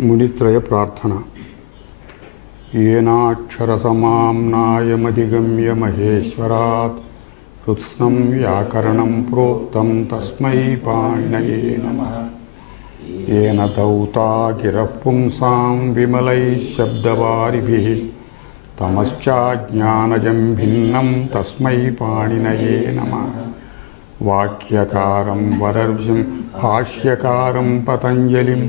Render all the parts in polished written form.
मुनित्रय प्रार्थना। येनाक्षरसमाम्नायमधिगम्य महेश्वरात् कृत्स्नं व्याकरणं प्रोक्तं तस्मै पाणिनये नमः। येन दौता गिरः पुंसां विमलैः शब्दवारिभिः तमश्चाज्ञानजं भिन्नं तस्मै पाणिनये नमः। वाक्यकारं वरर्जुं भाष्यकारं पतञ्जलिं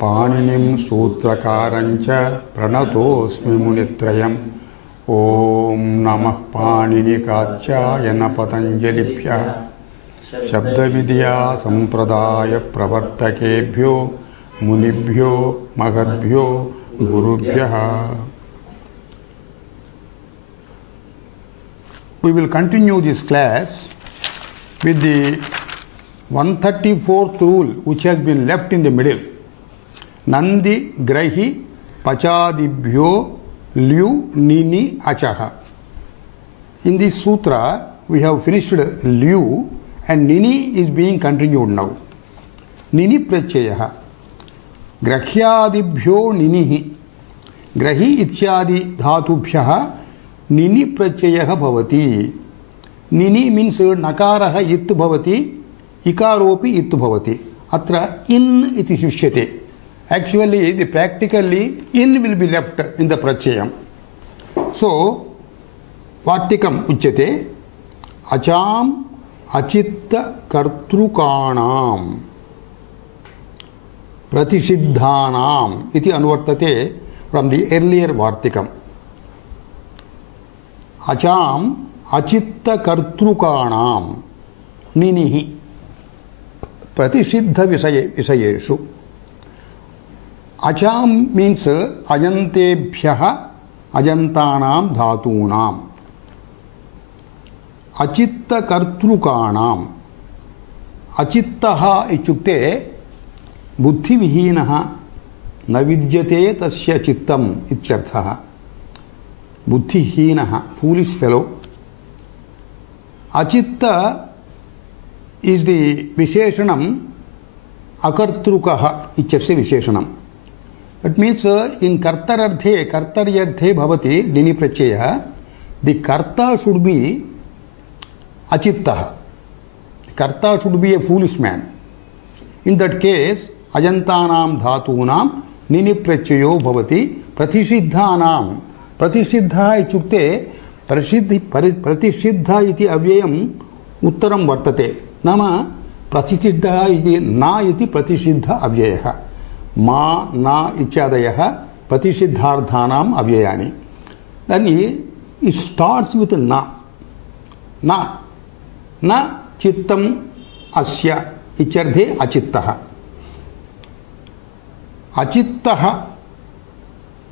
पाणिनिं सूत्रकारञ्च प्रणतोऽस्मि मुनित्रयम्। ॐ नमः पाणिनिकाचार्य पतञ्जलिभ्यः शब्दविद्या संप्रदाय प्रवर्तकेभ्यो मुनिभ्यो महद्भ्यो गुरुभ्यः। We will continue this class with the 134th rule which has been left in the middle. Nandi grahi pachadibhyo lyu nini achaha. In this sutra we have finished lyu and nini is being continued now. Nini prachayah grahyadibhyo ninihi grahi ityadi dhatubhyah nini prachayah bhavati. Nini means nakarah it bhavati, ikaropi it bhavati. Atra in iti shishyate. Actually, practically in will be left in the prachayam. So, vartikam uchyate acham achitta kartrukanam pratisiddhanam iti anvartate from the earlier vartikam. Acham achitta kartrukanam ninihi pratisiddha visayeshu. Acham means ajantebhyah ajantanam dhatunam. Achitta kartrukanam. Achittaha ichukte buddhi vihinaha na vidyate tasya chittam ityarthaha. Buddhi hinaha, foolish fellow. Achitta is the visheshanam akartrukaha ityasya visheshanam. That means in kartaryarthe bhavati nini prachaya, the karta should be achittaha. The karta should be a foolish man. In that case, ajantanam dhatunam nini prachayo bhavati pratisiddhanam. Pratisiddha ichukte pratisiddha iti avyayam uttaram vartate. Nama pratisiddha iti na iti pratisiddha avyayah. Ma, na, ichadayah pratisiddhardhanam avyayani. Then it starts with na. Na. Na chittam asya icharthe achittaha. Achittaha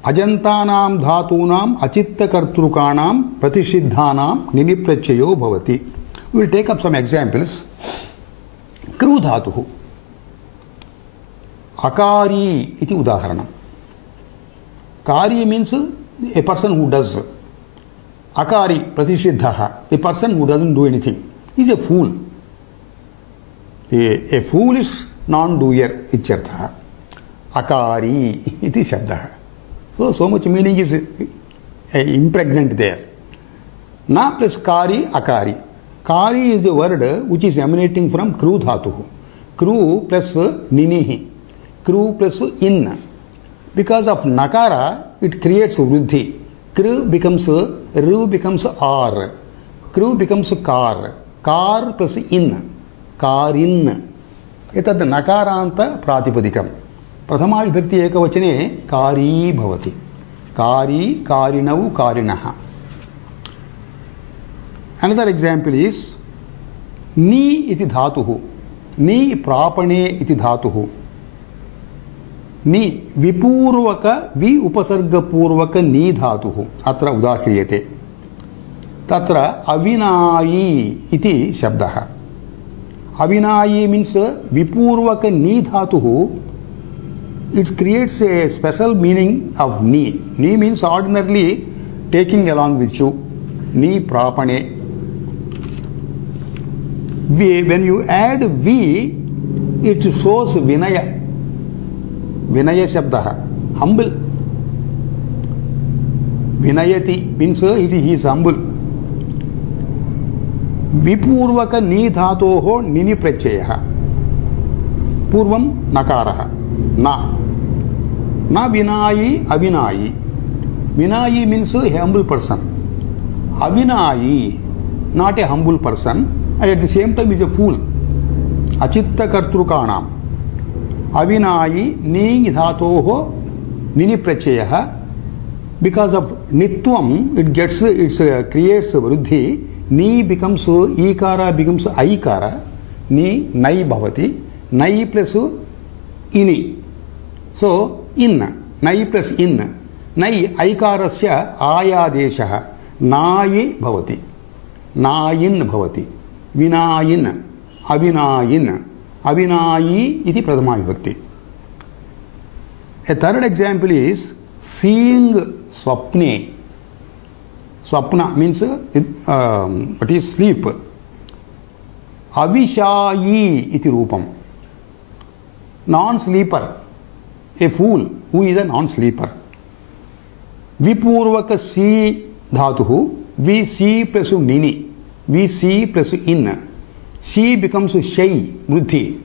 ajantanam dhatunam achitta kartrukanam pratisiddhanam nini prachayo bhavati. We will take up some examples. Kru dhatuhu. Akari iti udaharanam. Kari means a person who does. Akari pratisiddhaha, a person who doesn't do anything. He is a fool. A foolish non-doer ichartha. Akari iti shabdaha. So much meaning is impregnant there. Na plus kari, akari. Kari is the word which is emanating from kru dhatuhu. Kru plus ninihi. Kru plus in. Because of nakara, it creates vruddhi. Kru becomes ru becomes ar. Kru becomes kar. Kar plus in. Karin. Etad nakaranta pratipadikam. Prathama vibhakti ekavachane kari bhavati. Kari, karinavu, karinaha. Another example is ni iti dhatuhu. Ni prapane iti dhatuhu. Ni vipurvaka vi upasarga purvaka ni dhatuhu. Atra udahriyate. Tatra avinayi iti shabdaha. Avinayi means vipurvaka ni dhatuhu. It creates a special meaning of ni. Ni means ordinarily taking along with you. Ni prapane. When you add V, it shows Vinaya. Vinaya Shabdaha, humble. Vinayati means he is humble. Vipurvaka ni dhatoho nini prachayaha. Purvam nakaraha. Na vinayi avinayi. Vinayi means a humble person. Avinayi, not a humble person, and at the same time is a fool. Achitta kartrukanam. Avinayi ni dhatoho nini prachayaha. Because of nitvam, it creates vruddhi. Ni becomes ikara, becomes aikara. Ni nai bhavati. Nai plus ini. So in. Nai plus in. Nai aikarasya ayadeshaha. Nayi bhavati. Nayin bhavati. Vinayin. Avinayin. Avinayi iti pradhama vibhakti. A third example is seeing swapne. Swapna means what is sleep. Avishayi iti rupam. Non-sleeper. A fool who is a non-sleeper. Vipurvaka si dhatuhu. Vi si plus nini. Vi si plus in. Si becomes shay, vruddhi.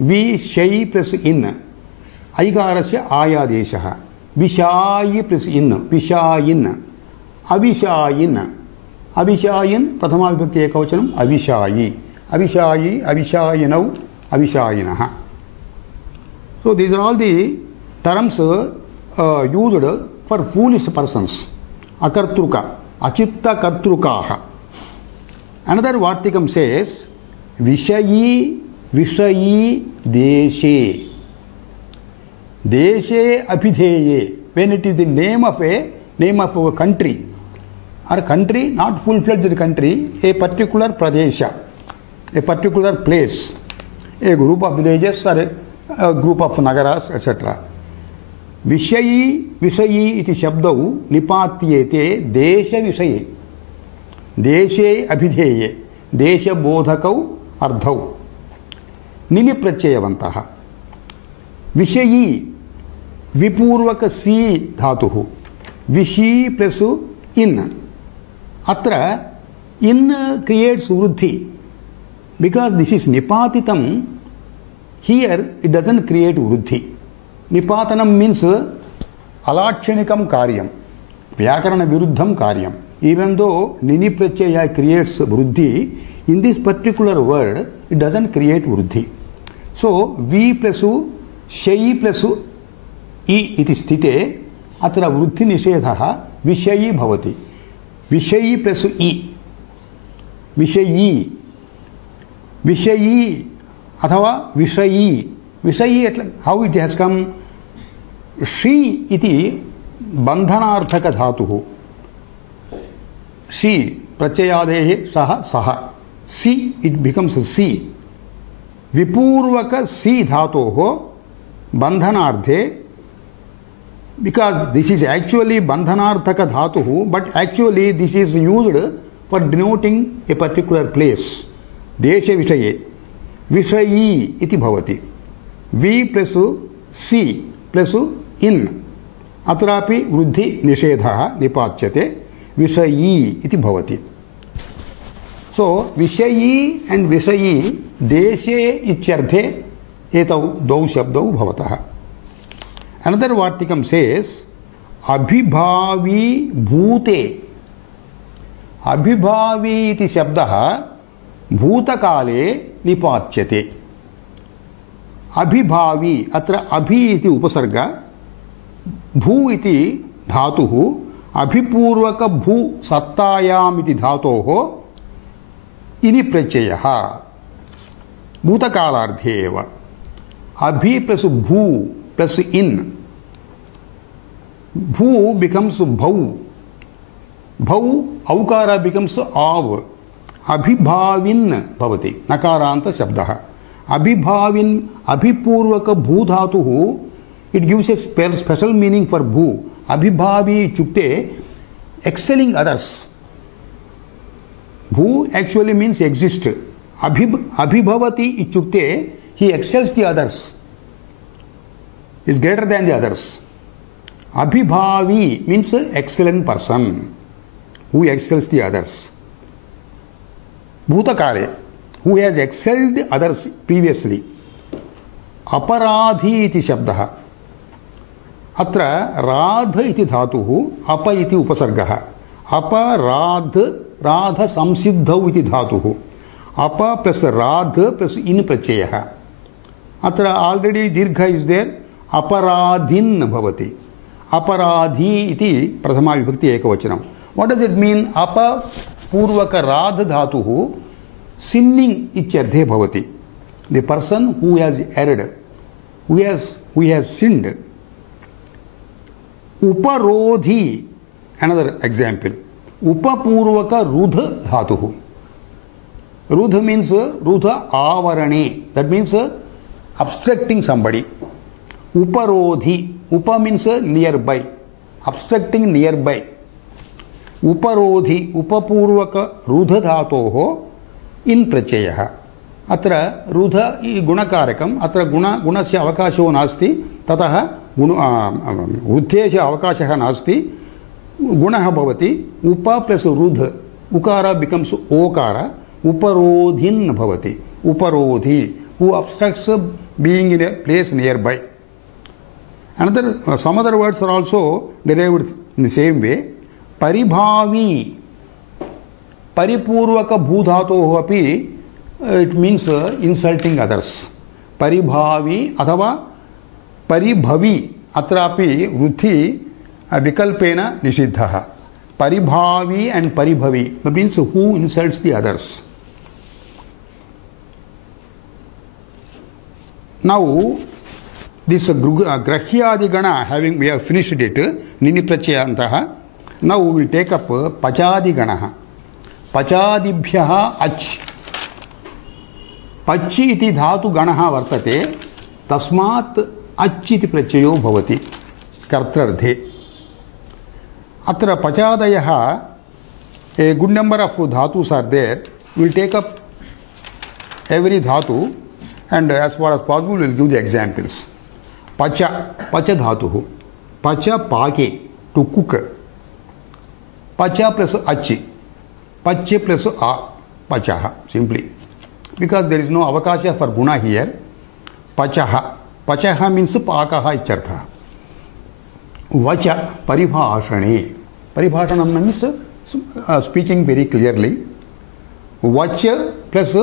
Vi shay plus in. Aikarasya ayadeshaha. Vishayi plus in. Vishayin. Avishayin. Avishayin. Prathama vibhakti ekavachanam. Avishayi. Avishayi. Avishayinau. Avishayinaha. So these are all the terms used for foolish persons. Akartruka. Achitta kartrukaha. Another Vartikam says, Vishayi Vishayi Deshe. Deshe Abhidheye. When it is the name of a country, or country, not full-fledged country, a particular pradesha, a particular place, a group of villages or a group of nagaras, etc. Vishayi Vishayi iti shabdau nipatyete desha vishaye. Deshe abhidheye. Desha bodhakau ardhau. Nini prachayavantaha. Vishayi vipurvaka si dhatuhu. Vishi plus in. Atra in creates vruddhi. Because this is nipatitam, here it doesn't create vruddhi. Nipatanam means alakshanikam karyam. Vyakarana viruddham karyam. Even though nini prachaya creates vruddhi, in this particular word, it doesn't create vruddhi. So, V plus shayi plus I iti sthite, atra vruddhi nishedhaha vishayi bhavati. Vishayi plus I. Vishayi. Vishayi athava vishayi. Vishayi, how it has come? Shri iti bandhanarthaka dhatuhu. Shri prachayadehe saha saha. Si, it becomes a si. Vipurvaka si dhatoho bandhanarthe. Because this is actually bandhanarthaka dhatuhu, but actually this is used for denoting a particular place. Deshe vishaye. Vishayi iti bhavati. V plus si plus in. Atrapi vruddhi nishedha nipachyate. Vishayi iti bhavati. So, Vishayi and Vishayi deshe ichyarthe etau dau shabdau bhavataha. Another Vartikam says, Abhibhavi bhute. Abhibhavi iti shabdaha bhutakale nipachyate. Abhibhavi, atra abhi iti upasarga, bhu iti dhatuhu, abhipurvaka bhu sattayam iti dhatoho, ini prachayaha. Bhutakalardheva. Abhi plus bhu plus in. Bhu becomes bhau. Bhau, aukara becomes av. Abhibhavin bhavati. Nakaranta shabdaha. Abhibhavin, abhipurvaka bhu dhatuhu. It gives a special meaning for bhu. Abhibhavi chukte, excelling others. Bhu actually means exist. Abhibhavati ichukte, he excels the others. is greater than the others. Abhibhavi means excellent person who excels the others. Bhutakale, who has excelled others previously. Aparadhi iti shabdaha. Atra radha iti dhatuhu, apa iti upasargaha. Apa radha samsiddhau iti dhatuhu. Apa plus radha plus in prachayaha. Atra already dirgha is there. Aparadhin bhavati. Aparadhi iti prathama vibhakti ekavachanam. What does it mean? Apa purvaka radha dhatuhu, sinning ityarthe bhavati. The person who has erred, who has sinned. Uparodhi, another example. Upapurvaka rudha dhatuhu. Rudha means rudha avarane. That means obstructing somebody. Uparodhi. Upa means nearby. Obstructing nearby. Uparodhi. Upapurvaka rudha dhatoho in prachayaha. Atra rudha gunakarakam. Atra gunasya avakasho nasti. Tataha वृद्धेश अवकाशः नास्ति गुणः भवति उप plus रुध उकार becomes Omkar uparodhin bhavati uparodhi who obstructs being in a place nearby. Some other words are also derived in the same way. Paribhavi paripurvaka bhudhatoh api it means insulting others. Paribhavi athava paribhavi atrapi vruddhi vikalpena nishiddhaha. Paribhavi and paribhavi means who insults the others. Now this grahyadi gana we have finished it nini prachayantaha. Now we will take up pachadi ganaha. Pachadibhyaha ach. Pachi iti dhatu ganaha vartate tasmat ach iti prachayo bhavati kartrarthe. Atra pachadayaha, a good number of dhatus are there. We will take up every dhatu and as far as possible we will give the examples. Pacha dhatuhu. Pacha pake, to cook. Pacha plus achi. Pache plus a. Pachaha, simply. Because there is no avakasha for guna here. Pachaha. Pachaha means pakaha ichartha. Vacha paribhashane. Paribhashanam means speaking very clearly. Vacha plus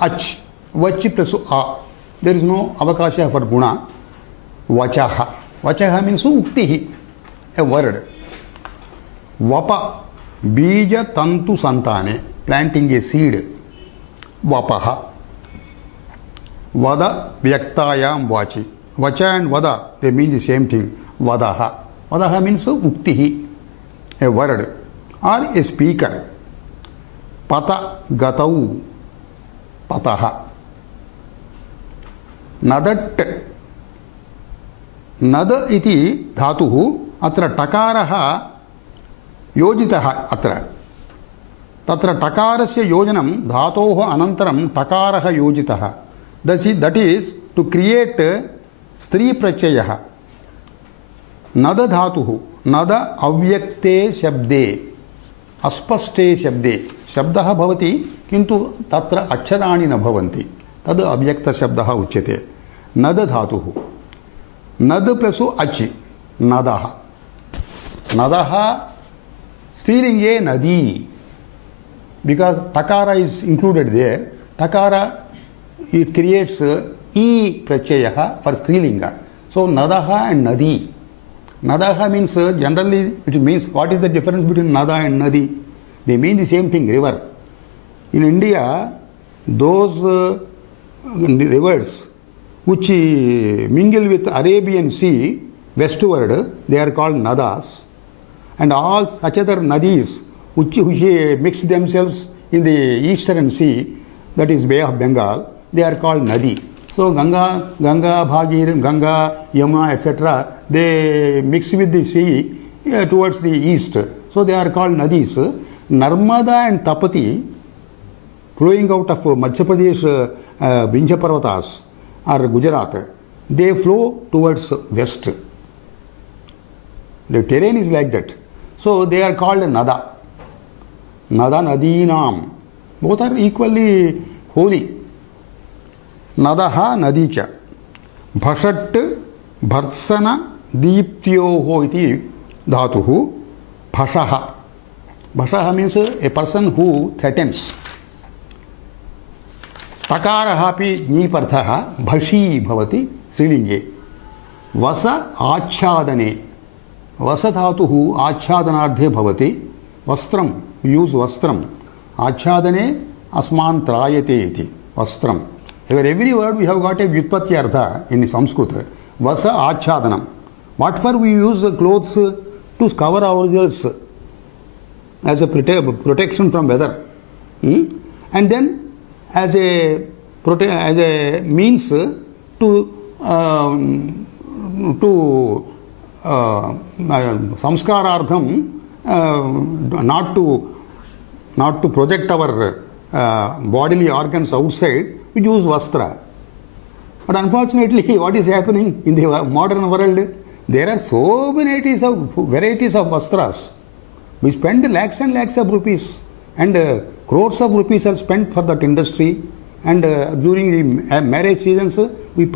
ach. Vachi plus a. There is no avakasha for guna. Vachaha. Vachaha means uktihi, a word. Vapa. Bija tantu santane. Planting a seed. Vapaha. Vada vyaktayam vachi. Vacha and vada, they mean the same thing. Vadaha. Vadaha means uktihi, a word or a speaker. Pata gatau. Pataha. Nadat. Nada iti dhatuhu. Atra takaraha yojitaha atra. Tatra takarasya yojanam dhatoho anantaram takaraha yojitaha. That is to create stri prachayaha. Nada dhatuhu. Nada avyakte shabde. Aspaste shabde. Shabdaha bhavati kintu tatra aksharaani na bhavanti. Tad avyakta shabdaha uchyate. Nada dhatuhu. Nada plusu achi. Nadaha. Nadaha strilinge nadi. Because takara is included there. Takara, it creates e prachayaha for strilinga. So nadaha and nadi. Nadaha means generally it means what is the difference between nada and nadi? They mean the same thing, river. In India, those rivers which mingle with Arabian Sea westward, they are called nadas. And all such other nadis which mix themselves in the eastern sea, that is Bay of Bengal, they are called nadi. So Ganga, Bhagir, Ganga, Yamuna, etc., they mix with the sea towards the east. So they are called nadis. Narmada and Tapati, flowing out of Madhya Pradesh, Vindhya Parvatas or Gujarat, they flow towards west. The terrain is like that. So they are called Nada. Nada Nadinam. Both are equally holy. Nadaha Nadicha. Bhashat Bharsana Deeptyoho iti dhatuhu. Bhashaha. Bhashaha means a person who threatens. Takaraha api Niparthaha Bhashi bhavati Srilinge. Vasa Achadane. Vasa dhatuhu Achadanardhe bhavati. Vastram. We use Vastram. Achadane Asman Trayate iti. Vastram. For every word we have got a Vyutpatti Artha in Sanskrit. Vasa Achadanam. Whatever we use the clothes to cover ourselves as a protection from weather. And then as a means to samskarartham, not to project our bodily organs outside, we use vastra. But unfortunately, what is happening in the modern world? There are so many varieties of vastras. We spend lakhs and lakhs of rupees, and crores of rupees are spent for that industry. And during the marriage seasons, we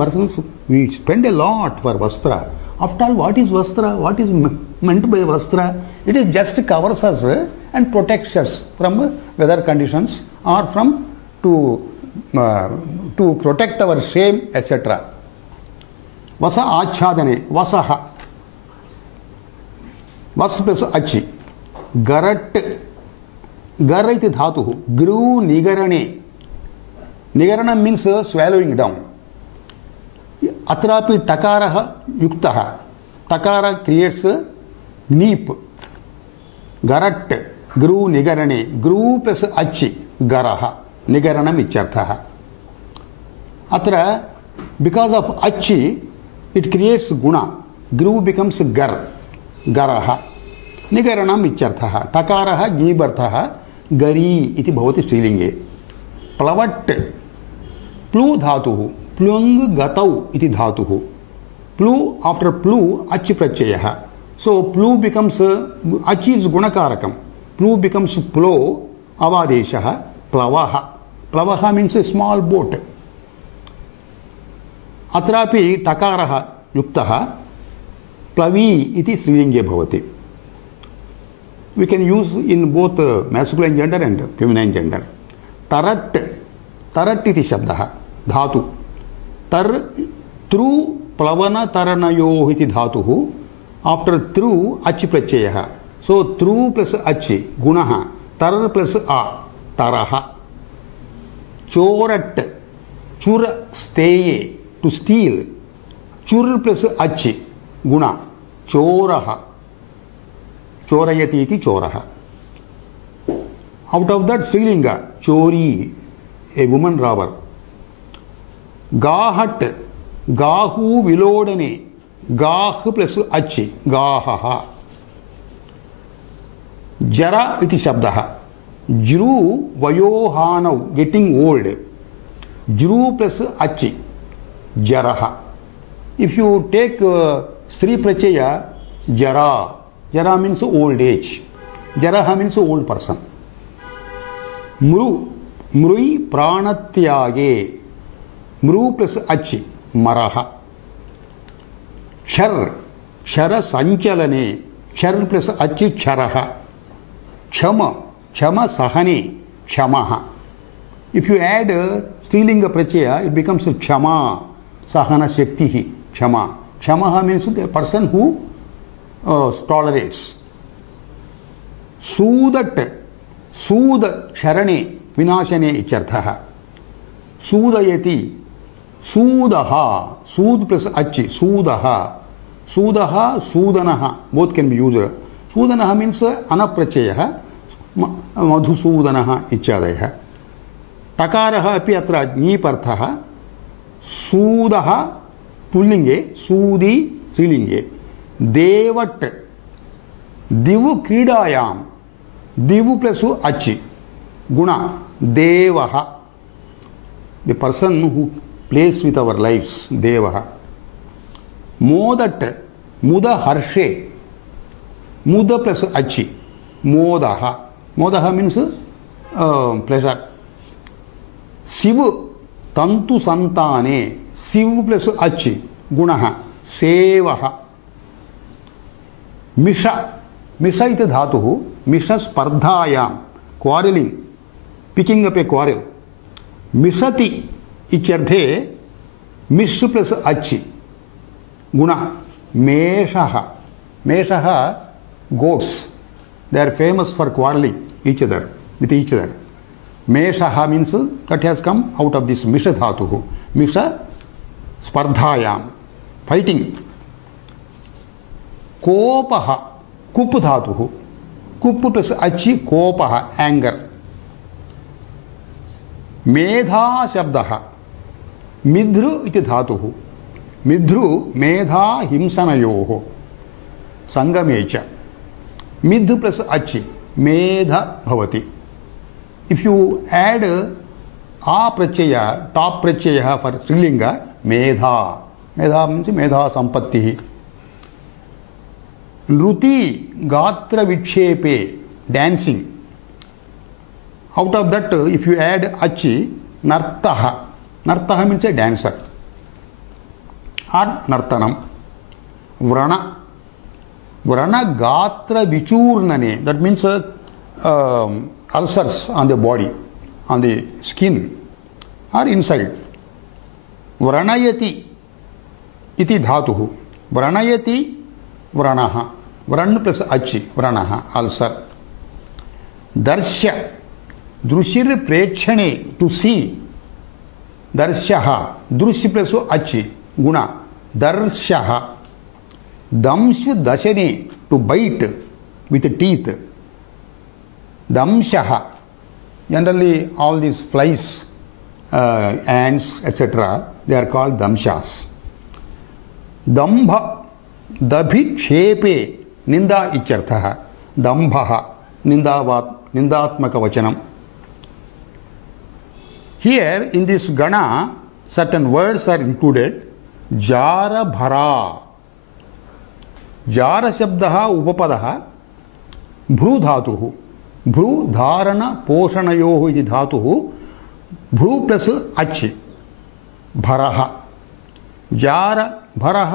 spend a lot for vastra. After all, what is vastra? What is meant by vastra? It is just covers us and protects us from weather conditions or from to protect our shame, etc. Vasa achadane, vasaha. Vas plus achi. Garat. Gar iti dhatuhu. Gru nigarane. Nigarana means swallowing down. Atrapi takaraha yuktaha. Takara creates neep. Garat. Gru nigarane. Gru plus achi. Garaha. Nigaranam icharthaha. Atra, because of achi, it creates guna. Gru becomes gar. Garaha. Nigaranam icharthaha. Takaraha gibarthaha. Gari iti bhavati strilinge. Plavat. Plu dhatuhu. Plung gatau iti dhatuhu. Plu, after plu, achi prachayaha. So plu becomes, achi is gunakarakam. Plu becomes plo, avadeshaha, plavaha. Plavaha means a small boat. Atrapi takaraha yuktaha plavi iti strilinge bhavati. We can use in both masculine gender and feminine gender. Tarat. Tarat iti shabdaha. Dhatu. Tar through plavana taranayo iti dhatuhu. After through achi prachayaha. So through plus achi gunaha. Tar plus a. Taraha. Chorat. Chura steye. To steal. Chur plus achi. Guna. Choraha. Chorayati iti choraha. Out of that Srilinga, chori, a woman robber. Gahat. Gahu vilodane. Gah plus achi. Gahaha. Jara iti shabdaha. Jru vayohanav, getting old. Jru plus achi. Jaraha. If you take Sri Prachaya, Jara. Jara means old age. Jaraha means old person. Mru. Mrui pranatyage. Mru plus achi. Maraha. Char. Chara sanchalane. Char plus achi charaha. Chama. Chama sahane. Chamaha. If you add Strilinga Prachaya, it becomes Chama. Sahana Shaktihi. Chama. Chamaha means the person who tolerates. Sudat. Sud Sharane Vinashane icharthaha. Sudayati. Sudaha. Sud plus achi. Sudaha. Sudaha. Sudanaha. Both can be used. Sudanaha means anaprachayaha. Madhusudanaha ichadaya. Takaraha api atra niparthaha. Sudaha pullinge. Sudi strilinge. Devat. Divu kridayam. Divu plus achi. Guna. Devaha. The person who plays with our lives. Devaha. मोदट मुद Hershey मुद plus अचि मोदः मोदः means pleasure Shiv तंतु संताने Shiv plus अचि गुणः सेवः मिष मिष इति धातुः मिष स्पर्धायां quarrelling picking up ए quarrel मिषति इत्यर्थे मिष प्लस अचि गुण मेषः मेषः goats they are famous for quarreling each other with each other meshaha means that has come out of this misha dhatuh misha spardhayam fighting kopah kup dhatuh kup plus achi kopah anger medha shabdah midru iti dhatuh midru medha himsanayoh sangamecha मिध plus अचि मेध भवति if you add uh Pratyaya top Pratyaya for स्त्रीलिंग मेधा मेधा means मेधा संपत्ति नृति गात्र विक्षेपे dancing out of that if you add अचि नर्तः नर्तः मीन्स ए डांसर और नर्तनम व्रण व्रण गात्र विचूर्णने that means ulcers on the body on the skin और इनसाइड व्रणयति इति धातुः व्रणयति व्रणः व्रण प्लस अचि व्रणः अल्सर दर्श्य दृशिर प्रेक्षणे टू सी दर्श्यः दृश्य प्लस अचि गुण दर्श्यः दंश दशने टू बाइट विथ टीथ दंशः generally all these flies ants etc they are called damshas दंभ दभिक्षेपे निंदा इत्यर्थः दंभः निंदात्मक वचनम here in this gana certain words are included jara bhara jar शब्दः उपपदः भ्रू धातुः भ्रू धारण पोषणयोः इति धातुः भ्रू प्लस अचि भरः जार भरः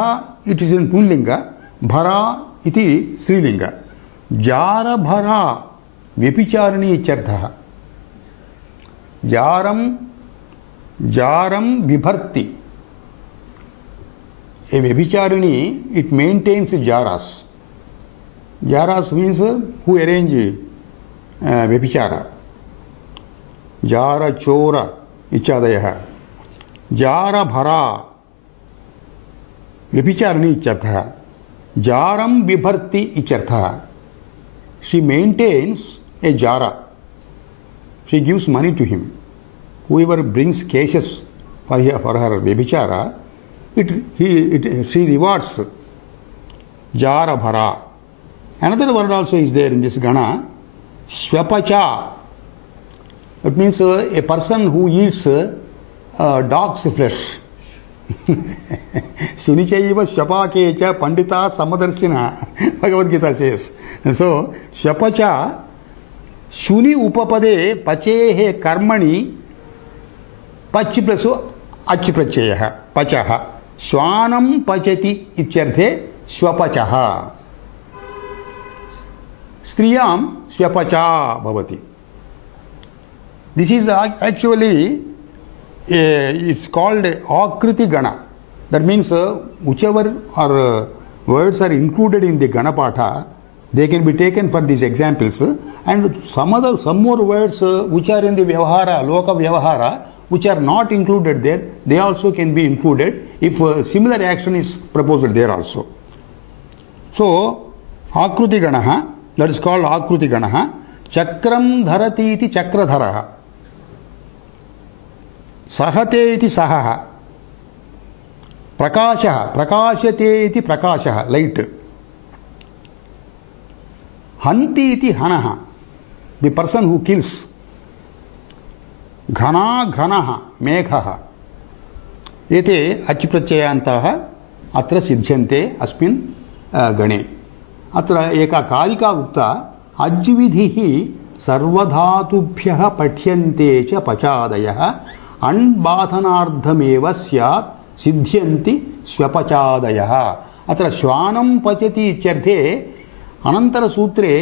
इट इज इन पुल्लिंग भरा इति स्त्रीलिंग जार भरा व्यभिचारिणी इत्यर्थः जारं जारं बिभर्ति A vyabhicharini, it maintains jaras. Jaras means who arrange vyabhichara. Jara chora ichadayah. Jara bhara vyabhicharini ichartha. Jaram vibharti ichartha. She maintains a jara. She gives money to him. Whoever brings cases for her vyabhichara, she rewards jara bhara. Another word also is there in this gana, swapacha. It means a person who eats dog's flesh. Sunichaiva swapakecha pandita samadarshina, Bhagavad Gita says. And so swapacha shuni upapade pachehe karmani pach plus ach prachayah pachaha श्वानं पचति इत्यर्थे श्वपचः स्त्रियां श्वपचा भवति this is actually it's called आकृति गण that means whichever or words are included in the gana patha they can be taken for these examples and some more words which are in the vyavahara loka vyavahara which are not included there, they also can be included if similar action is proposed there also. So, Akruti Ganaha, that is called Akruti Ganaha, Chakram Dharati iti Chakradharaha, Sahate iti Sahaha, Prakashaha, Prakashate iti Prakashaha, light, Hanti iti Hanaha, the person who kills, घना घनः मेघः एते अच् प्रत्ययान्तः अत्र सिद्ध्यन्ते अस्मिन् गणे। अत्र एका कारिका उक्ता अज्विधिः सर्वधातुभ्यः पठ्यन्ते च पचादयः अण्बाधनार्थमेव स्यात् सिद्ध्यन्ति स्वपचादयः। अत्र श्वानं पचति इत्यर्थे अनन्तरसूत्रे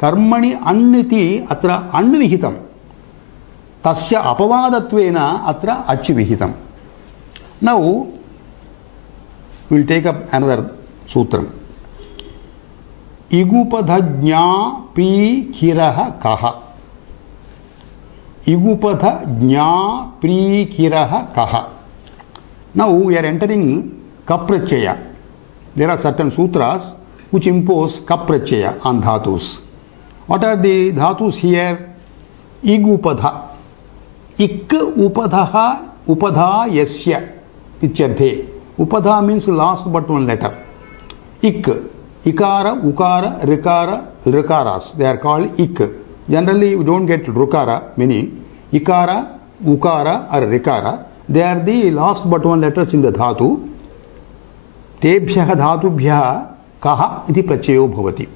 कर्मणि अण् इति अत्र अण् विहितं, तस्य अपवादत्वेन अत्र अच् विहितं। नौ विल टेक अप अनदर सूत्रम्। इगुपधज्ञा प्रीकिरः कः। इगुपधज्ञा प्रीकिरः कः। Now we are entering kap prachaya. There are certain sutras which impose kap prachaya on dhatus. What are the dhatus here? Igupadha. Ik upadha upadha yasya ityarthe. Upadha means last but one letter. Ik. Ikara, ukara, rikara, rikaras. They are called ik. Generally we don't get rukara, meaning ikara, ukara or rikara. They are the last but one letters in the dhatu. Tebhyah dhatubhyah kaha iti prachayo bhavati.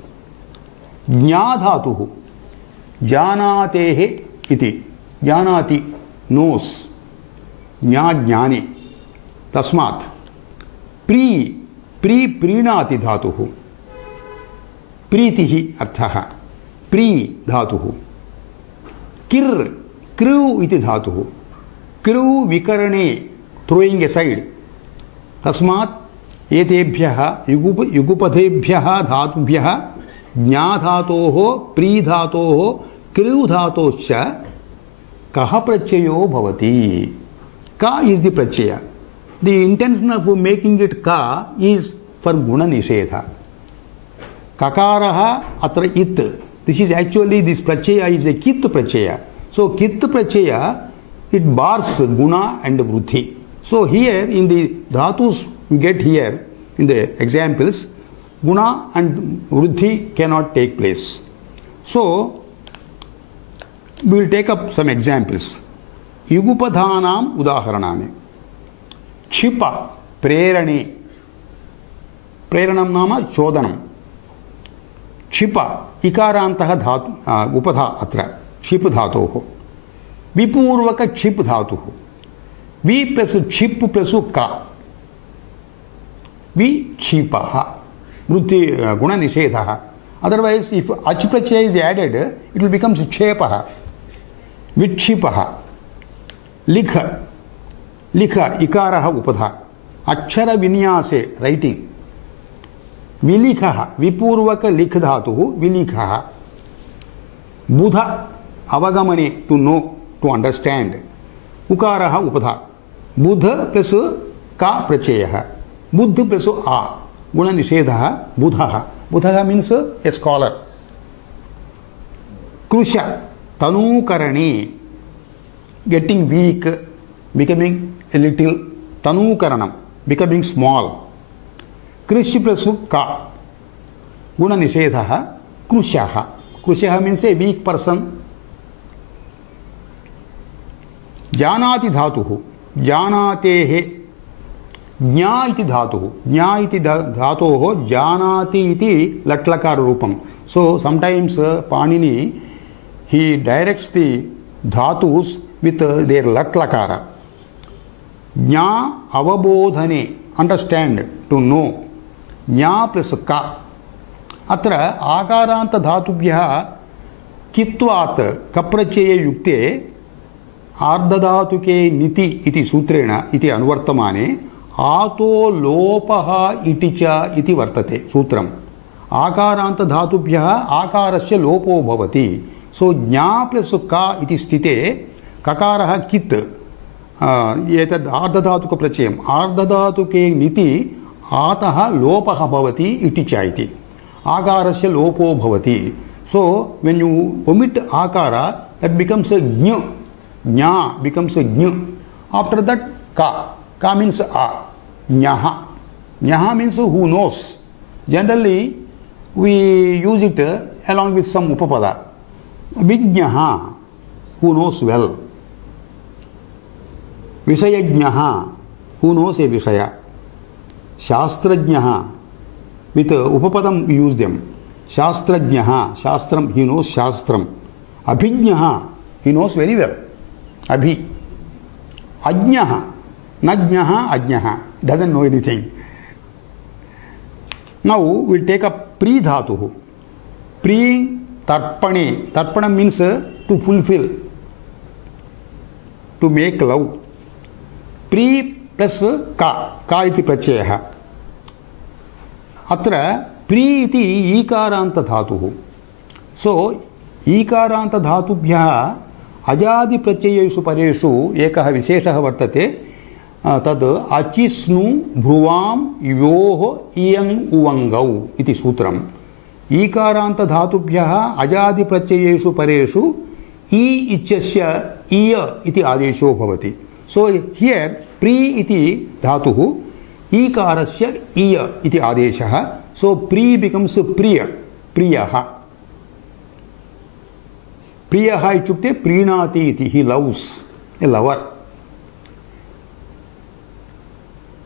Jna dhatuhu janatehe iti. Janati, knows. Jna jnani. Tasmat. Prinati dhatuhu. Pritihi arthaha. Pri dhatuhu. Kru iti dhatuhu. Kru vikarane, throwing aside. Tasmat etebhyah yugupadebhyah dhatubhyah jna dhatoho pri dhatoho kru dhatoscha kaha prachayo bhavati. Ka is the prachaya. The intention of making it ka is for guna nishedha. Kakaraha atra it. This is actually, this prachaya is a kit prachaya. So kit prachaya, it bars guna and vruddhi. So here in the dhatus we get here in the examples, guna and vruddhi cannot take place. So we will take up some examples. Yugupadhanam udaharanani. Chipa prerani. Preranam nama chodanam. Chipa ikarantaha dhatu upadha atra. Chip dhatoho. Vipurvaka chip dhatuhu. Vi plus chip plus ka. Vi chipaha. Vruddhi guna nishedhaha. Otherwise, if ach prachaya is added, it will become chepaha. Vichipaha. Likha. Likha ikaraha upadha. Akshara vinyase, writing. Vilikhaha. Vipurvaka likh dhatuhu. Vilikhaha. Budha. Avagamane, to know, to understand. Ukaraha upadha. Buddha plus ka prachayaha. Buddha plus a. Guna nishedhaha budhaha. Budhaha means a scholar. Krusha. Tanukarani. Getting weak. Becoming a little. Tanukaranam. Becoming small. Krish plus ka. Guna nishedhaha krushaha. Krushaha means a weak person. Janati dhatuhu. Janatehe. Jna iti dhatuhu. Jna iti dhatoho. Janati iti latlakar rupam. So sometimes Panini, he directs the dhatus with their latlakara. Jna avabodhane. Understand, to know. Jna plus ka. Atra akaranta dhatubhyah kitvat kaprachaya yukte ardhadhatuke niti iti sutrena iti anuvartamane ato lopaha iticha iti vartate sutram. Akaranta dhatubhyah akarasya lopo bhavati. So jna plus ka iti stite kakaraha kit etad ardhadhatuka prachayam ardhadhatuke niti ataha lopaha bhavati iticha iti. Akarasya lopo bhavati. So when you omit akara, that becomes a jna. Jna becomes a jna. After that ka. Ka means a. Nyaha. Nyaha means who knows. Generally we use it along with some upapada. Vijnaha, who knows well. Visayajnaha, who knows a visaya. Shastrajnaha, with Upapadam we use them. Shastrajnaha, Shastram, he knows Shastram. Abhijnaha, he knows very well. Abhi. Ajnaha, Najnaha, Ajnaha, doesn't know anything. Now we'll take up Pri Dhatuhu. Pri Tarpane. Tarpana means to fulfill, to make love. Pri plus Ka. Ka iti prachayaha. Atra Pri iti Ikaranta Dhatuhu. So, Ikaranta Dhatubhyaha Ajadi Prachayeshu Pareshu Ekaha Visheshaha Vartate Tad Achisnu Bhruvam Yoho Iyang Uvangau iti Sutram. Ikaranta Dhatubhyaha Ajadi Prachayeshu Pareshu I Ichasya Iya iti Adesho Bhavati. So here Pri iti Dhatuhu Ikarasya Iya iti Adeshaha. So Pri becomes Priya. Priyaha. Priyaha ichukte Prinati iti. He loves. A lover.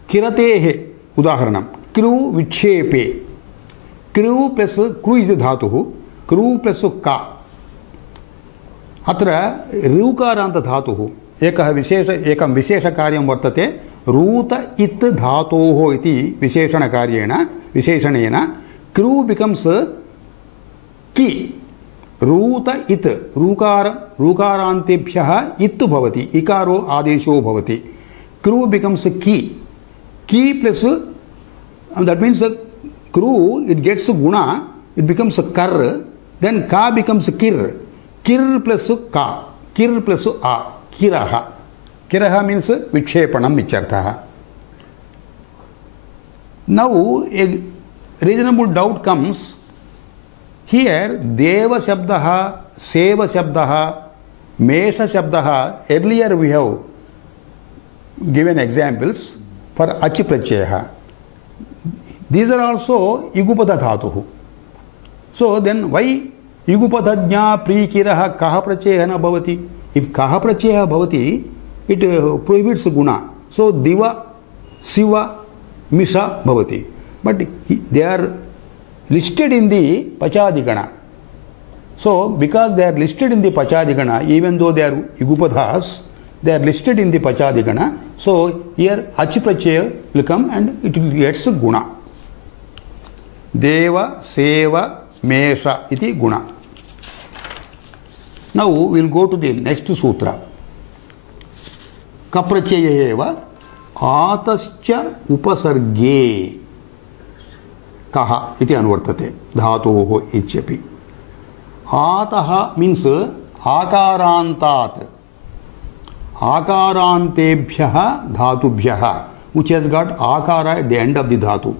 Kiratehe Udaharanam. Kru Vikshepe. Kru plus Kru is Dhatuhu. Kru plus Ka. Atra Rukaranta Dhatuhu. Ekam Vishesha Karyam Vartate. Ruta it Dhatoho iti Visheshana Karyena. Visheshanena. Kru becomes Ki. Ruta it. Rukarantebhyaha ittu bhavati. Ikaro adesho bhavati. Kru becomes Ki. Ki plus, that means Kru, it gets guna, it becomes Kar, then Ka becomes Kir. Kir plus Ka. Kir plus A. Kiraha. Kiraha means Vikshepanam Icharthaha. Now, a reasonable doubt comes. Here, Deva Shabdaha, Seva Shabdaha, Mesha Shabdaha, earlier we have given examples for Achi Prachayaha. These are also Yugupada Dhatuhu. So then why Yugupadajna Prikiraha Kaha Prachayana Bhavati? If Kaha Prachaya Bhavati, it prohibits guna. So Diva, Siva, Misha Bhavati. But they are listed in the Pachadigana. So because they are listed in the Pachadigana, even though they are Yugupadhas, they are listed in the Pachadigana. So here Achiprachaya will come and it will get guna. Deva, Seva, Mesha iti guna. Now we will go to the next sutra. Kaprachaya eva atascha upasarge kaha iti anvartate dhatoho ichyapi. Ataha means akarantat. Akarantebhyaha dhatubhyaha, which has got akara at the end of the dhatu.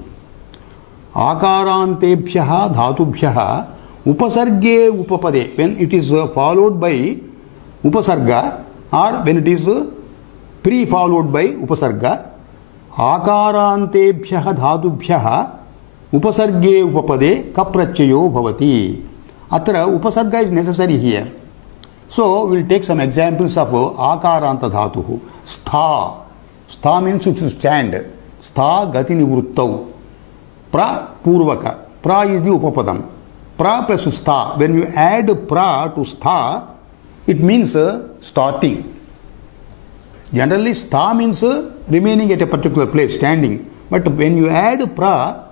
Akarantebhyaha dhatubhyaha upasarge upapade, when it is followed by upasarga or when it is pre followed by upasarga. Akarantebhyaha dhatubhyaha upasarge upapade kaprachayo bhavati. Atra upasarga is necessary here. So we will take some examples of Akaranta Dhatuhu. Stha. Stha means to stand. Stha gati nivruttau. Pra purvaka. Pra is the upapadam. Pra plus stha. When you add pra to stha, it means starting. Generally, stha means remaining at a particular place, standing. But when you add pra,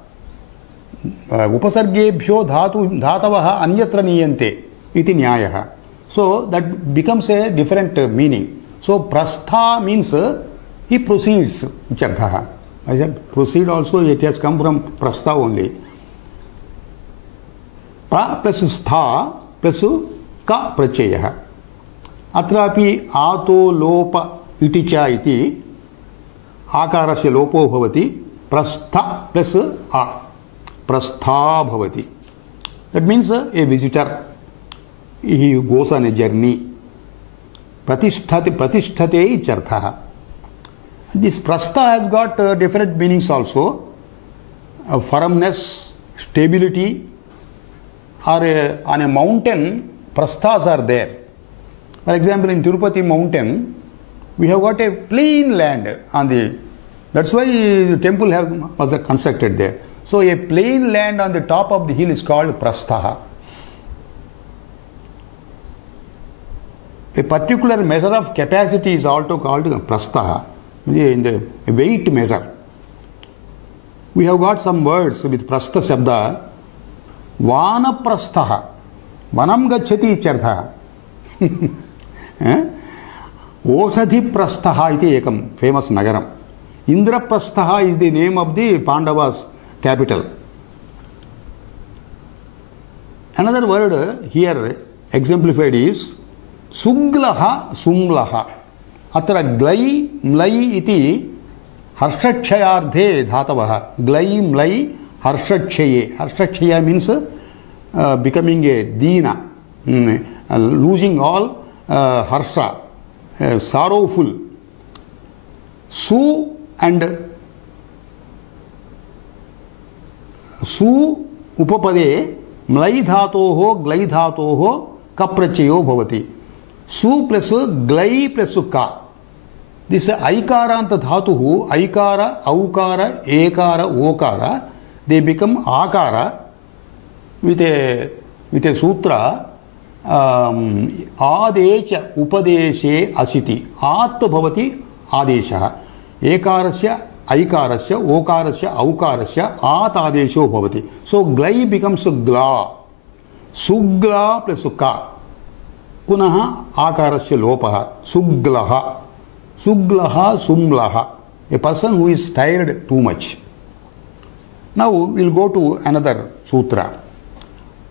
upasargebhyo dhatavaha anyatra niyante iti nyayaha. So that becomes a different meaning. So prastha means he proceeds. Icharthaha. I said proceed also, it has come from prastha only. Pra plus stha plus ka prachayaha. Atrapi ato lopa iti cha iti akarasya lopo bhavati prastha plus a. Prastha bhavati. That means a visitor. He goes on a journey. Pratisthate icharthaha. This prastha has got different meanings also. Firmness, stability, or on a mountain, prasthas are there. For example, in Tirupati mountain, we have got a plain land on the That's why the temple was constructed there. So a plain land on the top of the hill is called prastha. A particular measure of capacity is also called prastha, in the weight measure. We have got some words with prastha shabda. Vanaprastha. Vanam gacchati ityartha. Osadhi prastha iti ekam, famous nagaram. Indraprastha is the name of the Pandavas' capital. Another word here exemplified is Suglaha Sumlaha. Atra glai mlai iti harshachayardhe dhatavaha. Glai mlai harshachaye. Harshachaya means becoming a dina, losing all harsha, sorrowful. Su and Su upapade mlai dhatoho glai dhatoho kaprachayo bhavati. Su plus glai plus ka. This aikaranta dhatuhu, aikara, aukara, ekara, okara, they become akara with a sutra. Adecha upadeshe asiti. At bhavati adesha. Ekarasya, aikarasya, okarasya, aukarasya, at adesho bhavati. So glai becomes gla. Sugla plus ka. Punaha akarasya lopaha. Suglaha. Suglaha sumlaha. A person who is tired too much. Now we'll go to another sutra.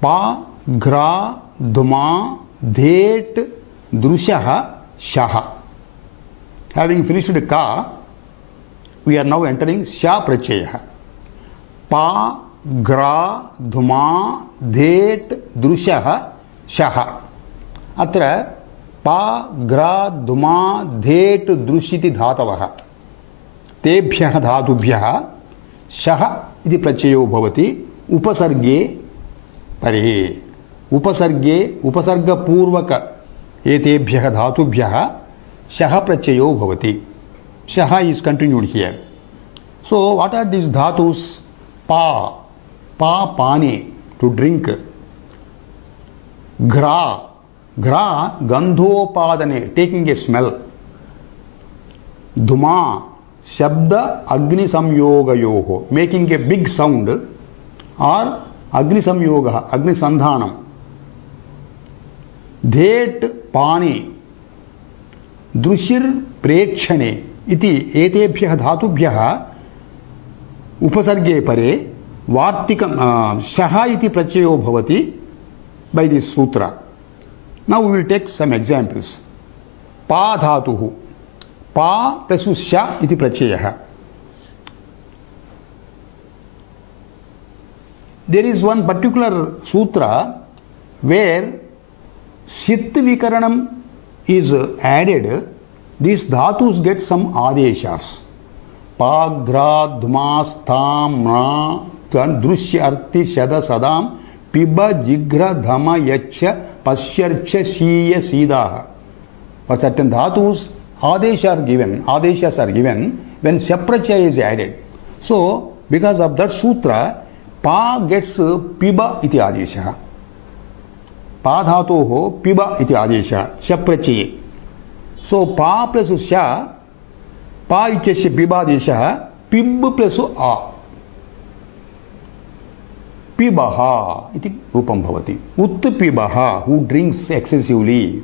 Pa, gra, dhuma, dhet, drushaha, shaha. Having finished ka, we are now entering sha prachaya. Pa, gra, dhuma, dhet, drushaha, shaha. Atra pa, gra, dhuma, dhet, drushiti dhatavaha. Tebhyah dhatubhyah shaha iti prachayo bhavati upasarge pare. Upasarge, upasarga purvaka etebhyah dhatubhyah shaha prachayo bhavati. Shaha is continued here. So what are these dhatus? Pa, pa, pani, to drink. Gra, gra, gandhopadane, taking a smell. Dhuma, shabda agni samyogayoho, making a big sound, or agni samyoga, agni sandhanam. Dhet, pani, drushir prekshane iti etebhyah dhatubhyah upasarge pare vartikam shaha iti prachayo bhavati by this sutra. Now we will take some examples. Pa dhatuhu. Pa plus sha iti prachayah. There is one particular sutra where Shit Vikaranam is added. These dhatus get some adeshas. Pa, gra, dhma, stham, na, drushya, arti, shada, sadam, piba, jigra, dhama, yacha, pasyarcha, shiya, sidaha. For certain dhatus, adeshas are given when shaprachaya is added. So, because of that sutra, pa gets piba iti adesha. Pa dhatoho piba iti adesha, shaprachaye. So, pa plus sha, pa ityasya piba adesha, pib plus a. Pibaha iti rupam bhavati. Ut pibaha, who drinks excessively.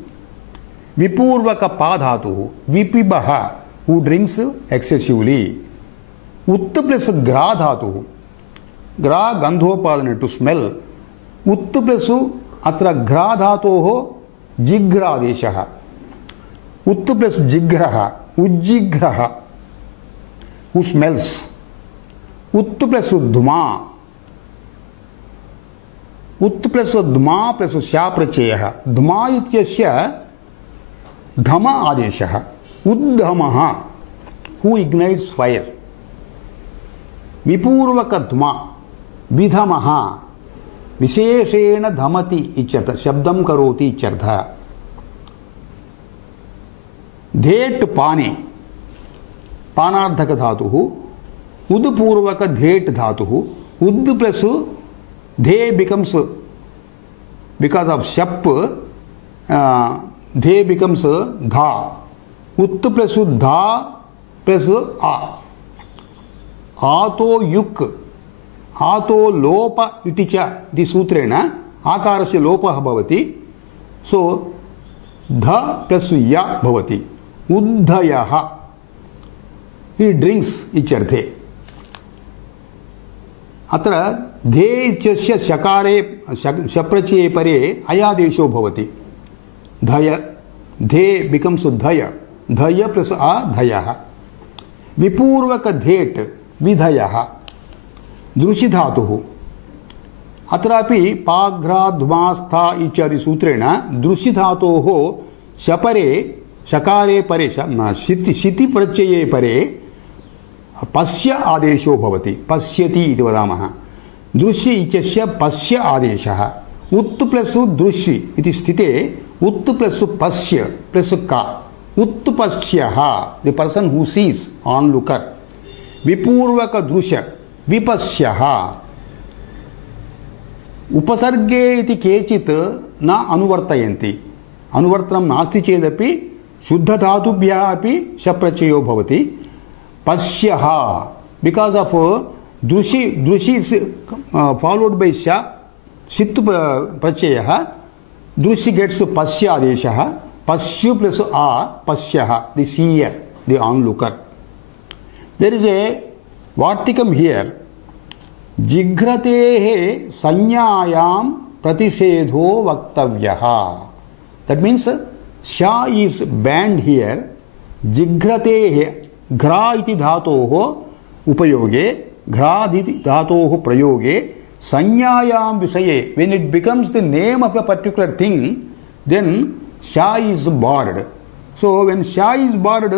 Vipurvaka pa dhatuhu, vipibaha, who drinks excessively. Ut plus gra dhatuhu, gra gandhopadane, to smell. Ut plus atra gra dhatoho jigra adeshaha. Ut plus jigraha, ujjigraha, who smells. Ut plus dhuma. Ut plus dhuma plus sha prachayah. Dhuma ityasya dhama adeshaha. Uddhamaha, who ignites fire. Vipurvaka dhuma. Vidhamaha, visheshena dhamati ichyartha, shabdam karoti ichyartha. Dhet pani, पानार्धक धातुः उद् पूर्वक धेट् धातुः उद् plus धे becomes because of shap धे becomes धा उत् plus धा plus आ आतो युक् आतो लोप इति च इति सूत्रेण आकारस्य लोपः भवति सो ध प्लस य भवति उद्धयः he drinks इत्यर्थे अत्र धे इत्यस्य शकारे शप्रत्यये परे अयादेशो भवति धय धे becomes धय धय प्लस आ धयः विपूर्वक धेट् विधयः दृशि धातुः अत्रापि पाघ्राध्मास्था इत्यादि सूत्रेण दृशि धातोः शपरे शकारे परे शिति प्रत्यये परे पश्य आदेशो भवति पश्यति इति वदामः दृश्य इत्यस्य पश्य आदेशः उत् प्लस दृश्य इति स्थिते उत् प्लस पश्य प्लस का उत्पश्यः the person who sees onlooker विपूर्वक दृश्य विपश्यः उपसर्गे इति केचित् न अनुवर्तयन्ति अनुवर्तनं नास्ति चेदपि शुद्ध धातुभ्यः अपि शप्रत्ययो भवति पश्यः बिकॉज ऑफ दृशि दृशि फॉलोड बाय श सित् प्रत्ययः दृशि गेट्स पश्य आदेशः पश्यु प्लस आ पश्यः the seer the onlooker there is a वार्तिकम हियर जिघ्रतेः संज्ञायां प्रतिषेधो वक्तव्यः दैट मीन्स श इज बैंड हियर जिघ्रतेः घ्रा इति धातोः उपयोगे घ्रादिति धातोः प्रयोगे संज्ञायां विषये when it becomes the name of a particular thing then sha is barred so when sha is barred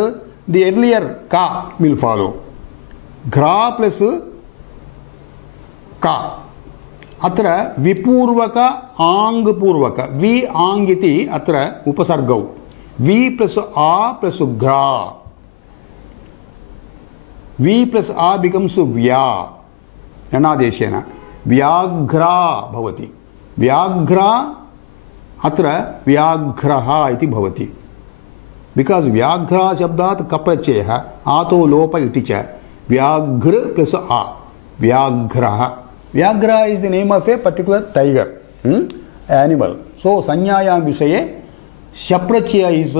the earlier ka will follow घ्रा plus का अत्र विपूर्वक आंग पूर्वक वि आंग इति अत्र उपसर्गौ वि प्लस आ प्लस घ्रा वि प्लस आ बिकम्स व्या यनादेशेन व्याघ्रा भवति व्याघ्रा अत्र व्याघ्रः इति भवति बिकॉज व्याघ्रा शब्दात् कप्रत्ययः आतो लोप इति च व्याघ्र प्लस आ व्याघ्रः व्याघ्र is the name of a particular tiger animal so संज्ञायां विषये शप्रत्यय is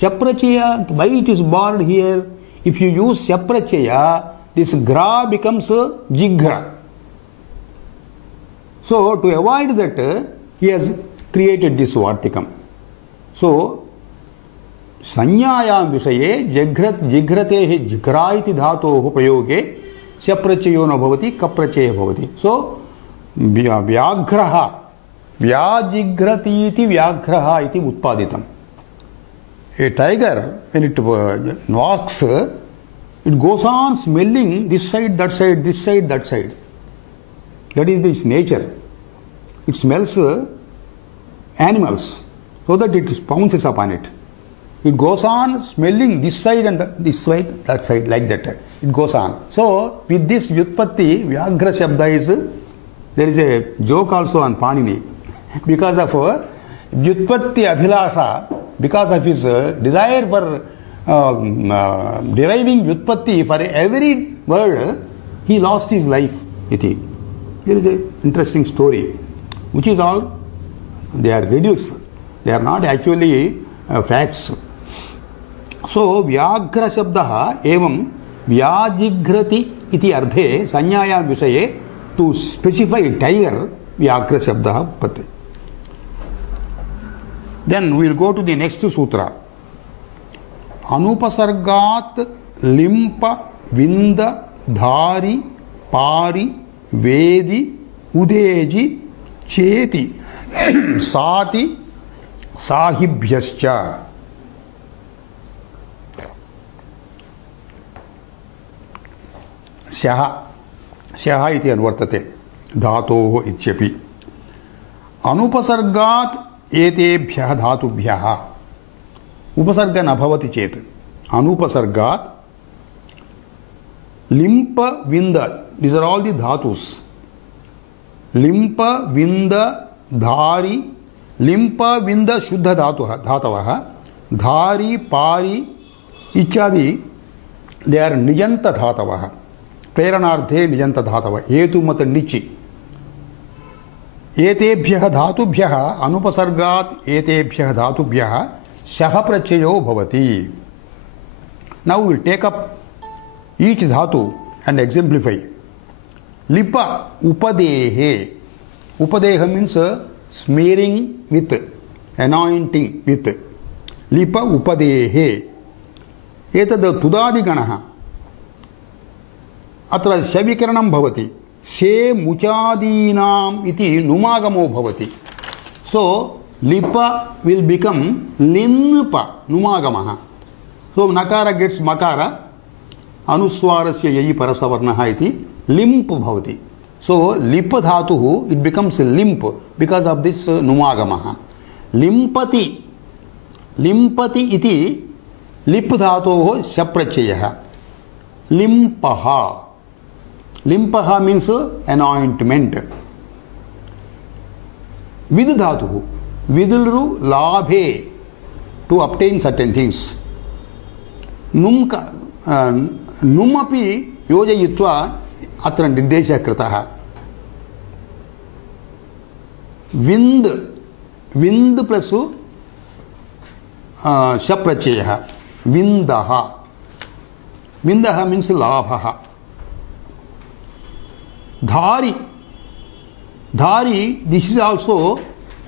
शप्रत्यय why it is barred here if you use शप्रत्यय this gra becomes jighra so to avoid that he has created this vartikam so संज्ञायां विषये जिघ्रतेः जिघ्रा इति धातोः प्रयोगे शप्रत्ययो न भवति कप्रत्ययः भवति सो व्याघ्रः व्याजिघ्रतीति व्याघ्रः इति उत्पादितम् ए tiger when it walks it goes on smelling this side that side that is its nature it smells animals so that it pounces upon it it goes on smelling this side and this side that side like that it goes on so with this vyutpatti vyaghra shabda is there is a joke also on Panini because of vyutpatti abhilasha because of his desire for deriving vyutpatti for every word he lost his life iti there is a interesting story which is all they are reduced they are not actually facts so व्याघ्र शब्दः एवं व्याजिघ्रति इति अर्थे संज्ञायां विषये to specify tiger व्याघ्र शब्दः उत्पत्ति then we will go to the next sutra अनुपसर्गात् लिम्प विन्द धारि पारि वेदि उदेजि चेति साति साहिभ्यश्च शः शः इति अनुवर्तते धातोः इत्यपि अनुपसर्गात् एतेभ्यः धातुभ्यः उपसर्ग न भवति चेत् अनुपसर्गात् limpa vinda, these are all the dhatus. Limpa vinda dhari, limpa vinda shuddha dhatavah, dhari pari ichadi, they are nijanta dhatavah. प्रेरणार्थे निजंत धातव हेतु मत निचि एतेभ्यः धातुभ्यः अनुपसर्गात् एतेभ्यः धातुभ्यः शः प्रत्ययो भवति. Now we will take up each dhatu and exemplify. Lipa upadehe, upadeha means smearing with, anointing with. Lipa upadehe एतद् तुदादिगणः अत्र शविकरणं भवति. से मुचादीनाम् इति नुमागमो भवति. सो लिप विल बिकम लिन्प नुमागमः. सो नकार गेट्स मकार, अनुस्वारस्य ययि परसवर्णः इति लिम्प भवति. सो लिप धातुः इट बिकम्स लिम्प बिकॉज ऑफ दिस नुमागमः. लिम्पति, लिम्पति इति लिप धातोः शप्रत्ययः. लिम्पः, लिम्पः मीन्स अनॉइंटमेंट. विद धातुः विदुलु लाभे टू obtain certain things. नुम् अपि योजयित्वा अत्र निर्देशः कृतः. विन्द, विन्द प्लस शप्रत्ययः विन्दः. विन्दः मीन्स लाभः. धारी, धारी दिस इज आल्सो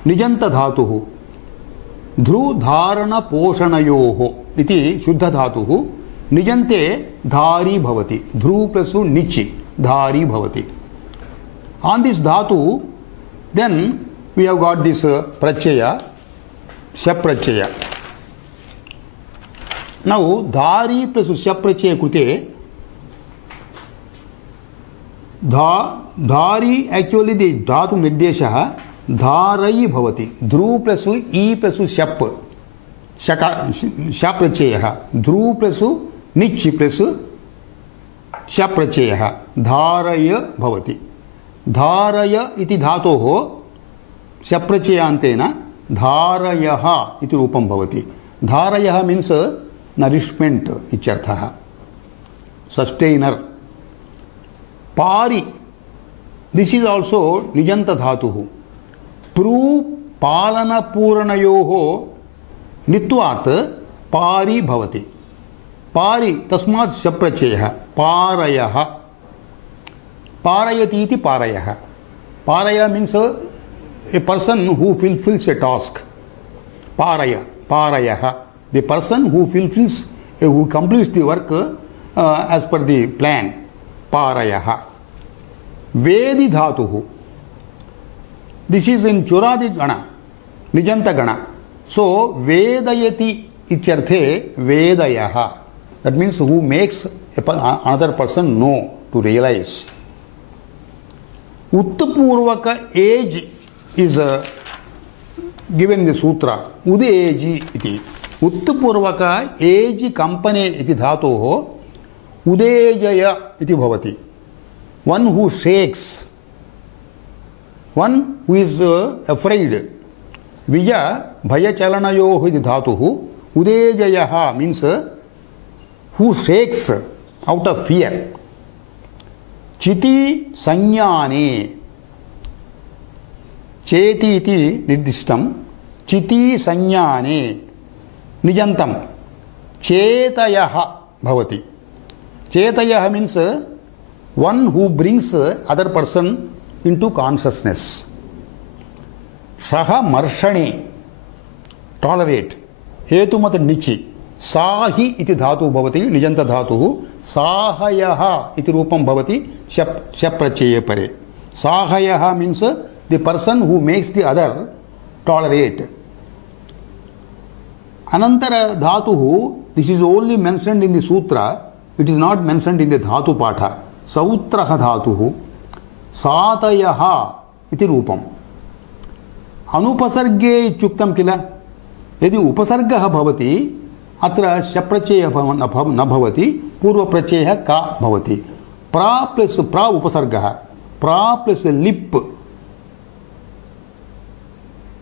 निजंत धातुः. ध्रु धारण पोषणयोः इति शुद्ध धातुः निजन्ते धारी भवति. ध्रु प्लस निचि धारी भवति. ऑन दिस धातु then we have got this प्रत्यय शप प्रत्यय. नाउ धारी प्लस शप प्रत्यय कृते धारी एक्चुअली द धातु निर्देशः धारयि भवति. ध्रु प्लस ई प्लस शप शप प्रत्ययः. ध्रु प्लस निच् प्लस शप प्रत्ययः धारय भवति. धारय इति धातोः शप प्रत्ययान्तेन धारयः इति रूपं भवति. धारयः मीन्स नरिश्मेंट इत्यर्थः, सस्टेनर. पारी दिस इज आल्सो निजंत धातुः. प्रू पालन पूर्णयोः नित्वात् पारी भवति. पारी तस्मात् शप प्रत्ययः पारयः. पारयति इति पारयः. पारय means a person who fulfils a task. पारय, पारयः the person who fulfils, who completes the work as per the plan. पारयः. वेदि धातुः दिस इज इन चुरादि गण, निजंत गण. सो वेदयति इत्यर्थे वेदयः, that means who makes another person know to realise. उत्तपूर्वक as is given in the sutra उदेजी इति. उत्तपूर्वक एज कंपनी इति धातोः उदेजय इति भवति. One who shakes, one who is afraid. Vija bhayachalanayoh iti dhatuh. Udejayah means who shakes out of fear. Chiti sanyane, cheti iti nirdishtam. Chiti sanyane nijantam. Chetayah bhavati. Chetayah means one who brings other person into consciousness. Saha marshane, tolerate. Hetumat nichi. Sahi iti dhatu bhavati nijanta dhatuh. Sahayaha iti rupam bhavati shap pratyaya pare. Sahayaha means the person who makes the other tolerate. Anantara dhatuh, this is only mentioned in the sutra. It is not mentioned in the dhatu patha. सौत्रः धातुः सातयः इति रूपम्. अनुपसर्गे इत्युक्तं किल. यदि उपसर्गः भवति अत्र शप्रत्ययः न भवति, पूर्वप्रत्ययः का भवति. प्रा प्लस प्रा उपसर्गः, प्रा plus lip,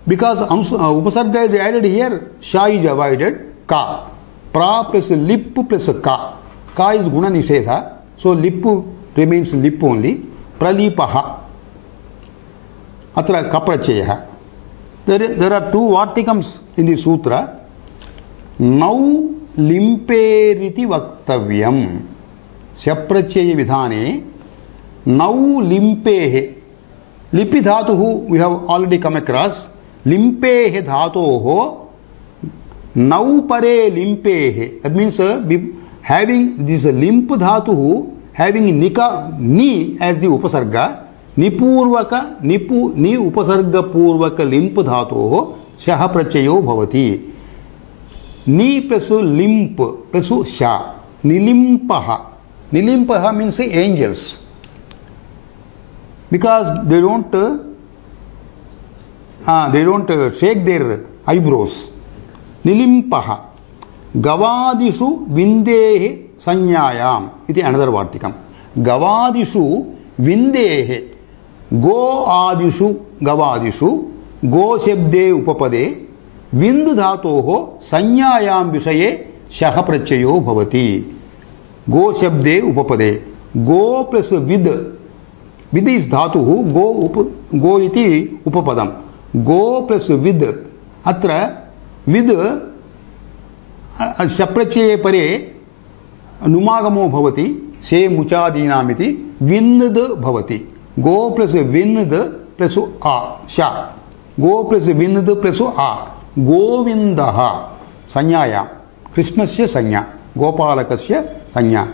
because upasarga is added here, sha is avoided, ka. Pra plus lip plus ka. Ka is guna nishedha, so lip remains lip only. Pralipaha. Atra kaprachaya. There are two vartikams in the sutra. Now limperiti vaktavyam. Shaprachaya vidhane. Now limpehe. Lipi dhatuhu we have already come across. Limpehe dhatoho. Now pare limpehe. That means having this limp dhatuhu, having nika ni as the upasarga, nipurvaka nipu ni upasarga purvaka limp dhatoho shaha prachayo bhavati. Ni plus limp plus sha. Nilimpaha. Nilimpaha means angels. Because they don't shake their eyebrows. Nilimpaha. Gavadishu vindehe sanyayam. Iti another vartikam. Gavadishu vindehe. Go adishu gavadishu. Go shabde upapade. Vindu dhatoho sanyayam vishaye shaha prachayo bhavati. Go shabde upapade. Go plus vid. Vid is dhatuhu. Go iti upapadam. Go plus vid. Atra vid shaprachaye pare numagamo bhavati. Se muchadinamiti vind bhavati. Go plus vind plus a. Sha. Go plus vind plus a. Govindaha. Sanyaya. Krishnasya sanya. Gopalakasya sanya.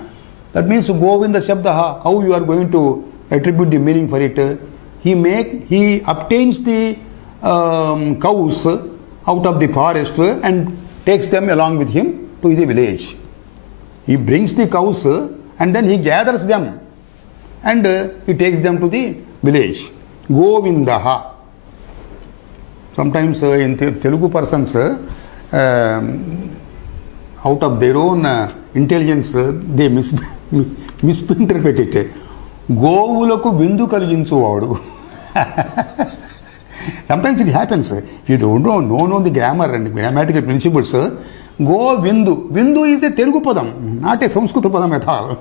That means Govinda Shabdaha. How you are going to attribute the meaning for it? He obtains the cows out of the forest and takes them along with him to the village. He brings the cows and then he gathers them and he takes them to the village. Govindaha. Sometimes in Telugu persons, out of their own intelligence, they misinterpret it. Govulaku bindu kaliginchuvadu. Sometimes it happens. If you don't know the grammar and grammatical principles, go bindu. Bindu is a Telugu padam, not a Sanskrit padam at all.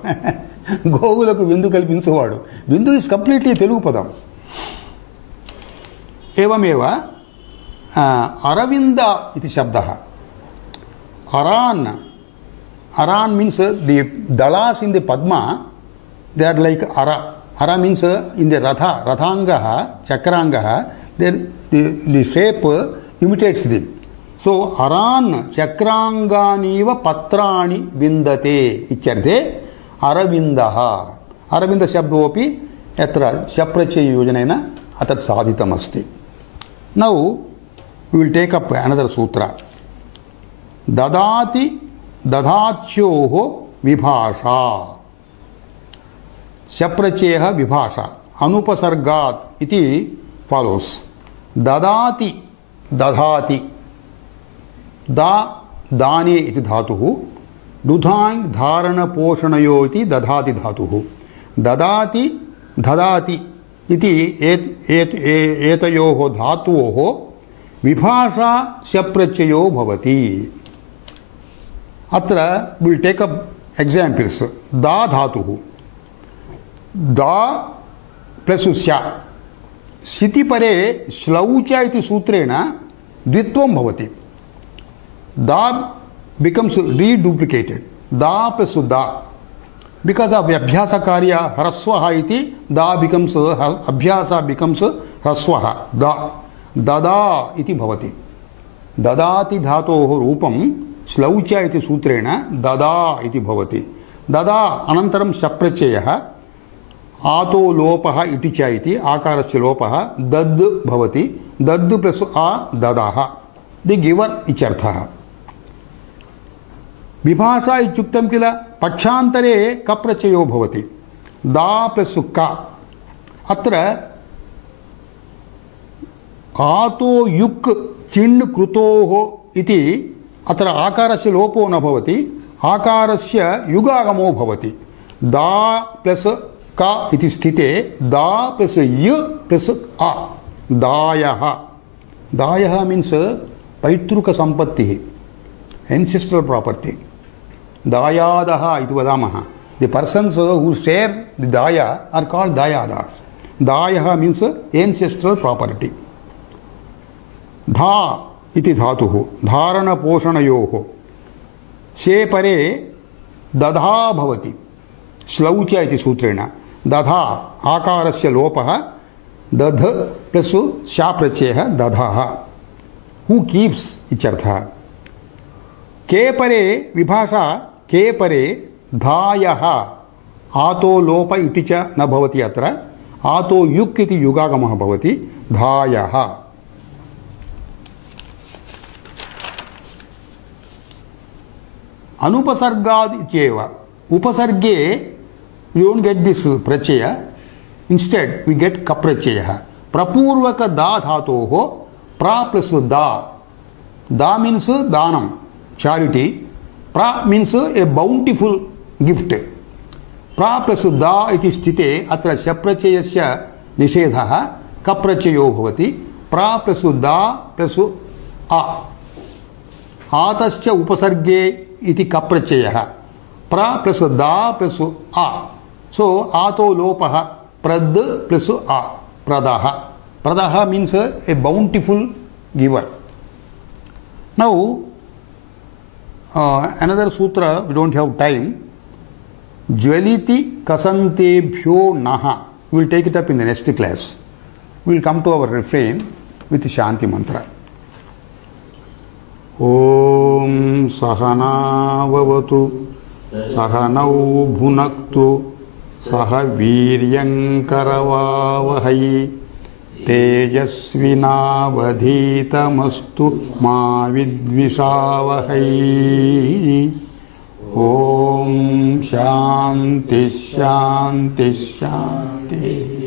Govulaku bindu kalpinchuvadu. Bindu is completely a Telugu padam. Evameva Aravinda iti shabdaha. Aran means the dalas in the Padma, they are like ara. Ara means in the ratha, rathangaha, chakrangaha, the shape imitates them. So aran chakranganiva patrani vindate ichyarthe aravindaha. Aravinda shabdopi yatra shaprachaya yojanena atat sadhitam asti. Now we will take up another sutra. Dadati dadatyoho vibhasha. Shapracheha vibhasha. Anupasargat iti follows. Dadati dadhati. Da dane iti dhatuhu. Dudhang dharana poshanayo iti dadhati dhatuhu. Dadati dadati iti etayoho dhatuoho vibhasha shaprachayo bhavati. Atra we will take up examples. Da dhatuhu. Da plus sya. Siti pare shlaucha iti sutrena dvitvam bhavati. Da becomes reduplicated. Da plus da. Because of abhyasa karya hraswaha iti, da becomes abhyasa becomes hraswaha. Da. Dada iti bhavati. Dadati dhatoho rupam shlaucha iti sutrena dada iti bhavati. Dada anantaram shaprachayah ato lopaha iti cha iti akarasya lopaha dad bhavati. Dad plus a dadaha. The giver icharthaha. Vibhasa ichuktam kila pachantare kaprachayo bhavati. Da plus ka. Atra ato yuk chind krutoho iti atra akarasya lopo na bhavati. आकारस्य युगागमो भवति। दा plus का इति स्थिते दा plus य plus आ दायः। दायः means पैतृक संपत्तिः, ancestral property. दायादः इति वदामः। The persons who share the दाया आर कॉल्ड दायादास। दायः मीन्स एंसेस्ट्रल प्रॉपर्टी। धा इति धातुः धारण पोषणयोः शेपरे दधा भवति। श्लौच इति सूत्रेण दधा आकारस्य लोपः दध प्लस शा प्रत्ययः दधः। हू कीप्स इत्यर्थः। केपरे विभाषा केपरे धायः आतो लोप इति च न भवति। अत्र आतो युक् इति युगागमः भवति। धायः। अनुपसर्गाद् इत्येव। उपसर्गे we don't get this Pratyaya, instead we get cup प्रत्ययः। प्रपूर्वक दा धातोः प्रा प्लस दा। दा means दानम, charity. प्रा means a bountiful gift. प्रा प्लस दा इति स्थिते अत्र शप्रत्ययस्य निषेधः कप प्रत्ययो भवति। प्रा प्लस दा प्लस आ। आतश्च उपसर्गे इति कप प्रत्ययः। प्र प्लस दा प्लस आ। सो आतो लोपः प्रद प्लस आ प्रदः। प्रदः means a bountiful giver. Now another sutra, we don't have time. Jvaliti kasantebhyo naha. We will take it up in the next class. We will come to our refrain with Shanti mantra. Om Sahana Vavatu Sahanau Bhunaktu Saha Viryam Karavavahai Tejasvinavadhitamastu ma vidvishavahai. Om Shanti Shanti Shanti.